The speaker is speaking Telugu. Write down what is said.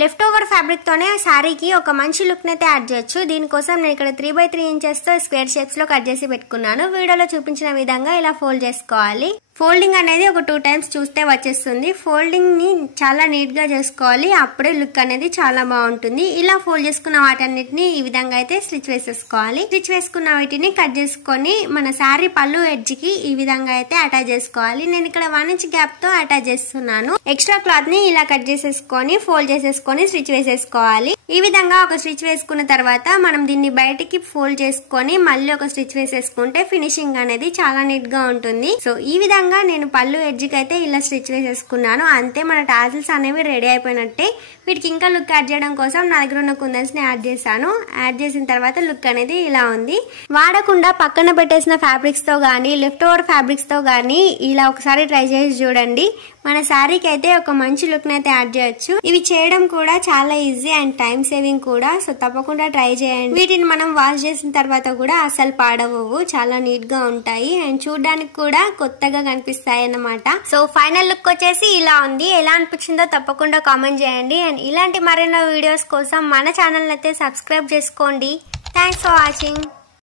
లెఫ్ట్ ఓవర్ ఫ్యాబ్రిక్ తోనే శారీకి ఒక మంచి లుక్ నైతే యాడ్ చేయొచ్చు. దీనికోసం నేను ఇక్కడ 3x3 ఇంచెస్ తో స్క్వేర్ షేప్స్ లో కట్ చేసి పెట్టుకున్నాను. వీడియోలో చూపించిన విధంగా ఇలా ఫోల్డ్ చేసుకోవాలి. ఫోల్డింగ్ అనేది ఒక 2 టైమ్స్ చూస్తే వచ్చేస్తుంది. ఫోల్డింగ్ ని చాలా నీట్ గా చేసుకోవాలి, అప్పుడే లుక్ అనేది చాలా బాగుంటుంది. ఇలా ఫోల్డ్ చేసుకున్న వాటన్నిటిని ఈ విధంగా అయితే స్టిచ్ వేసేసుకోవాలి. స్టిచ్ వేసుకున్న వీటిని కట్ చేసుకొని మన శారీ పళ్ళు ఎడ్జ్ కి ఈ విధంగా అయితే అటాచ్ చేసుకోవాలి. నేను ఇక్కడ 1 ఇంచ్ గ్యాప్ తో అటాచ్ చేస్తున్నాను. ఎక్స్ట్రా క్లాత్ ని ఇలా కట్ చేసేసుకొని ఫోల్డ్ చేసేసుకొని స్టిచ్ వేసేసుకోవాలి. ఈ విధంగా ఒక స్టిచ్ వేసుకున్న తర్వాత మనం దీన్ని బయటికి ఫోల్డ్ చేసుకొని మళ్ళీ ఒక స్టిచ్ వేసేసుకుంటే ఫినిషింగ్ అనేది చాలా నీట్ గా ఉంటుంది. సో ఈ విధంగా నేను పళ్ళు ఎడ్జ్ కి అయితే ఇలా స్టిచ్ వేసేసుకున్నాను. అంతే, మన టాజిల్స్ అనేవి రెడీ అయిపోయినట్టే. వీటికి ఇంకా లుక్ యాడ్ చేయడం కోసం నా దగ్గర ఉన్న కుందన్స్ ని యాడ్ చేశాను. యాడ్ చేసిన తర్వాత లుక్ అనేది ఇలా ఉంది. వాడకుండా పక్కన పెట్టేసిన ఫ్యాబ్రిక్స్ తో గానీ లెఫ్ట్ ఓవర్ ఫ్యాబ్రిక్స్ తో గానీ ఇలా ఒకసారి ట్రై చేసి చూడండి. మన శారీకి అయితే ఒక మంచి లుక్ అయితే యాడ్ చేయొచ్చు. ఇవి చేయడం కూడా చాలా ఈజీ అండ్ టైం సేవింగ్ కూడా. సో తప్పకుండా ట్రై చేయండి. వీటిని మనం వాష్ చేసిన తర్వాత కూడా అసలు పాడవవు, చాలా నీట్ గా ఉంటాయి అండ్ చూడడానికి కూడా కొత్తగా కనిపిస్తాయి అన్నమాట. సో ఫైనల్ లుక్ వచ్చేసి ఇలా ఉంది. ఎలా అనిపించిందో తప్పకుండా కామెంట్ చేయండి. అండ్ ఇలాంటి మరెన్నో వీడియోస్ కోసం మన ఛానల్ అయితే సబ్స్క్రైబ్ చేసుకోండి. Thanks for watching.